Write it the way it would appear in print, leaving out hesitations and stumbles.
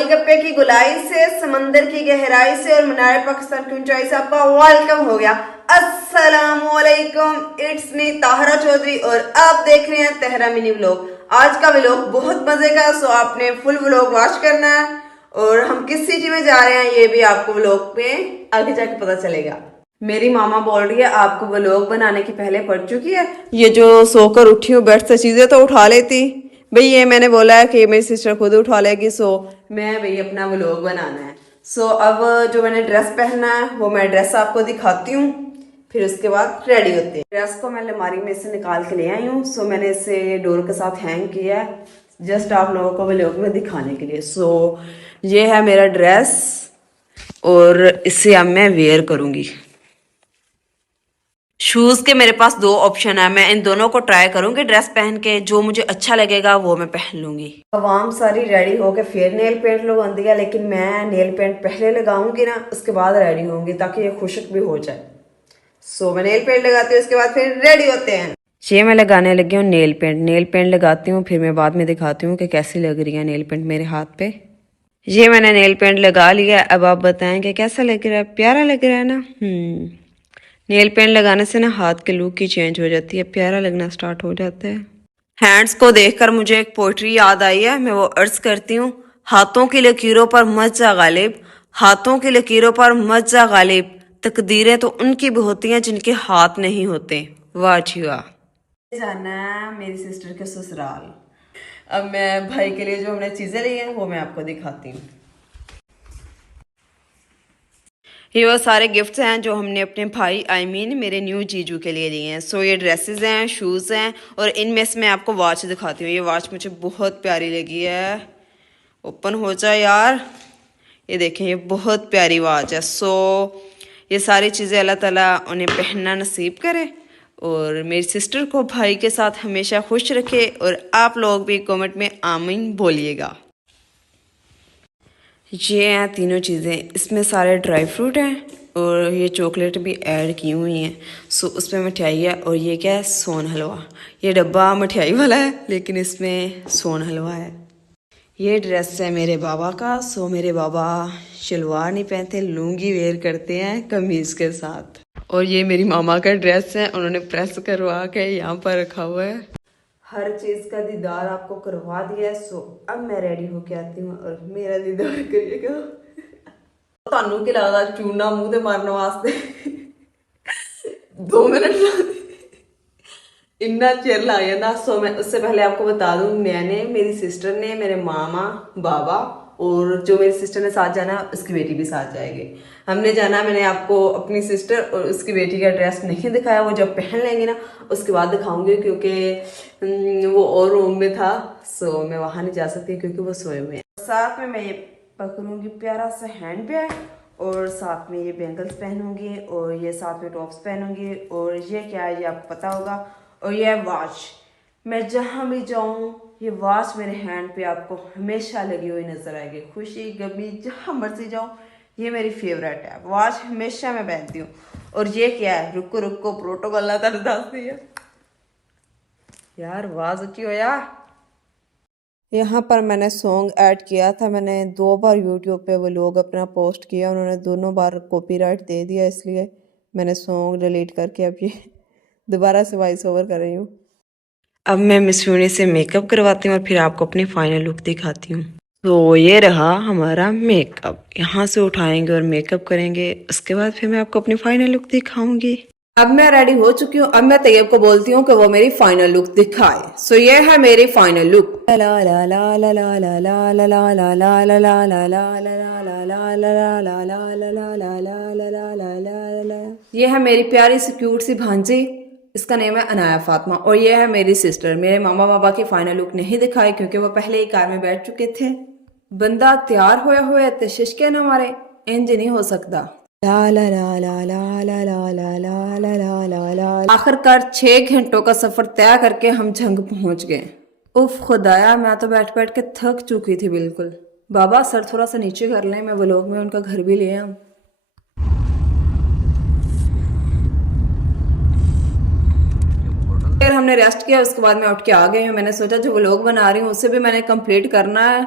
गोलगप्पे की गुलाई से, समंदर की गहराई से और मीनार पाकिस्तान की ऊंचाई से आपका वेलकम हो गया। अस्सलामुअलैकुम, इट्स मी ताहरा चौधरी और आप देख रहे हैं तहरा मिनी व्लॉग। आज का व्लॉग बहुत मजे का, सो आपने फुल व्लॉग वॉच करना है और हम किस सिटी में जा रहे हैं ये भी आपको व्लॉग में आगे जाके पता चलेगा। मेरी मामा बोल रही है आपको व्लॉग बनाने की पहले पड़ चुकी है। ये जो सोकर उठी हूँ बेड से चीजें तो उठा लेती भाई, ये मैंने बोला है कि मेरी सिस्टर खुद उठा लेगी, सो मैं भाई अपना व्लॉग बनाना है। सो अब जो मैंने ड्रेस पहनना है वो मैं ड्रेस आपको दिखाती हूँ, फिर उसके बाद रेडी होते हैं। ड्रेस को मैं अलमारी में से निकाल के ले आई हूँ, सो मैंने इसे डोर के साथ हैंग किया है जस्ट आप लोगों को व्लॉग में दिखाने के लिए। सो ये है मेरा ड्रेस और इसे अब मैं वेयर करूँगी। शूज के मेरे पास दो ऑप्शन है, मैं इन दोनों को ट्राई करूंगी ड्रेस पहन के, जो मुझे अच्छा लगेगा वो मैं पहन लूंगी। आवाम सारी रेडी होके फिर नेल पेंट लगाती है, लेकिन मैं नेल पेंट पहले लगाऊंगी ना, उसके बाद रेडी होंगी ताकि ये खुशक भी हो जाए। सो मैं नेल पेंट लगाती हूँ, उसके बाद फिर रेडी होते हैं। ये मैं लगाने लगी हूँ नेल पेंट। नेल पेंट लगाती हूँ फिर मैं बाद में दिखाती हूँ कि कैसी लग रही है नेल पेंट मेरे हाथ पे। ये मैंने नेल पेंट लगा लिया, अब आप बताएं कि कैसा लग रहा है। प्यारा लग रहा है ना? नेल पेंट लगाने से ना हाथ के लुक ही चेंज हो जाती है, प्यारा लगना स्टार्ट हो जाता है। हैंड्स को देखकर मुझे एक पोइट्री याद आई है, मैं वो अर्ज करती हूँ। हाथों की लकीरों पर मत जा गालिब, हाथों की लकीरों पर मत जा गालिब, तकदीरें तो उनकी भी होती हैं जिनके हाथ नहीं होते। वाह जी वाह। जाना है मेरी सिस्टर के ससुराल। अब मैं भाई के लिए जो हमने चीजें ली हैं वो मैं आपको दिखाती हूँ। ये वो सारे गिफ्ट्स हैं जो हमने अपने भाई मेरे न्यू जीजू के लिए लिए हैं। सो ये ड्रेसेस हैं, शूज़ हैं और इनमें से मैं आपको वॉच दिखाती हूँ। ये वॉच मुझे बहुत प्यारी लगी है। ओपन हो जाए यार, ये देखें ये बहुत प्यारी वॉच है। सो ये सारी चीज़ें अल्लाह ताला उन्हें पहनना नसीब करे और मेरी सिस्टर को भाई के साथ हमेशा खुश रखे और आप लोग भी कमेंट में आमीन बोलिएगा। ये हैं तीनों चीज़ें, इसमें सारे ड्राई फ्रूट हैं और ये चॉकलेट भी ऐड की हुई हैं। सो उसमें मिठाई है और ये क्या है, सोन हलवा। ये डब्बा मिठाई वाला है लेकिन इसमें सोन हलवा है। ये ड्रेस है मेरे बाबा का। सो मेरे बाबा शलवार नहीं पहनते, लुंगी वेयर करते हैं कमीज़ के साथ। और ये मेरी मामा का ड्रेस है, उन्होंने प्रेस करवा के यहाँ पर रखा हुआ है। हर चीज का दीदार आपको करवा दिया। सो अब मैं रेडी होके आती हूँ और मेरा दीदार करिएगा। ਤੁਹਾਨੂੰ ਕੀ ਲੱਗਦਾ ਚੂਨਾ ਮੂੰਹ ਤੇ ਮਾਰਨ ਵਾਸਤੇ 2 मिनट इतना चिर लग जाता। सो मैं उससे पहले आपको बता दूं, मैंने, मेरी सिस्टर ने, मेरे मामा, बाबा और जो मेरी सिस्टर ने साथ जाना उसकी बेटी भी साथ जाएगी। हमने जाना, मैंने आपको अपनी सिस्टर और उसकी बेटी का ड्रेस नहीं दिखाया, वो जब पहन लेंगे ना उसके बाद दिखाऊंगी क्योंकि वो और रूम में था। सो मैं वहाँ नहीं जा सकती क्योंकि वो सोए हुए हैं। साथ में मैं ये पकड़ूंगी प्यारा सा हैंड बैग और साथ में ये बैंगल्स पहनूंगी और ये साथ में टॉप्स पहनूंगी और ये क्या है ये आपको पता होगा। और ये वॉच, मैं जहाँ भी जाऊँ ये वॉच मेरे हैंड पे आपको हमेशा लगी हुई नजर आएगी। खुशी गमी जहाँ मर्जी जाऊँ ये मेरी फेवरेट है, वॉच हमेशा मैं पहनती हूँ। और ये क्या है, रुको रुको प्रोटोकॉल दसती है यार, आवाज ऊंची हो यार। यहाँ पर मैंने सॉन्ग ऐड किया था, मैंने 2 बार यूट्यूब पे वो लोग अपना पोस्ट किया, उन्होंने दोनों बार कॉपीराइट दे दिया, इसलिए मैंने सॉन्ग डिलीट करके अब ये दोबारा से वॉइस ओवर कर रही हूँ। अब मैं मिस यूनी से मेकअप करवाती हूँ और फिर आपको अपनी फाइनल लुक दिखाती हूँ। तो ये रहा हमारा मेकअप, यहाँ से उठाएंगे और मेकअप करेंगे, उसके बाद फिर मैं आपको अपनी फाइनल लुक दिखाऊंगी। अब मैं रेडी हो चुकी हूँ, अब मैं तैयब को बोलती हूँ कि वो मेरी फाइनल लुक दिखाए। सो ये है मेरी फाइनल लुक। ये है मेरी प्यारी सी क्यूट सी भांजी, इसका नेम है अनाया फातिमा। और ये है मेरी सिस्टर। मेरे मामा बाबा की फाइनल लुक नहीं दिखाई क्योंकि वो पहले ही कार में बैठ चुके थे। बंदा तैयार होया हुआ ते शिशके न मारे, इंज नहीं हो सकता। आखिरकार 6 घंटों का सफर तय करके हम झंग पहुंच गए। उफ खुदाया, मैं तो बैठ बैठ के थक चुकी थी बिल्कुल। बाबा सर थोड़ा सा नीचे कर लें, मैं व्लॉग में उनका घर भी ले आऊं। फिर हमने रेस्ट किया, उसके बाद मैं उठ के आ गई हूँ। मैंने सोचा जो व्लॉग बना रही हूँ उसे भी मैंने कंप्लीट करना है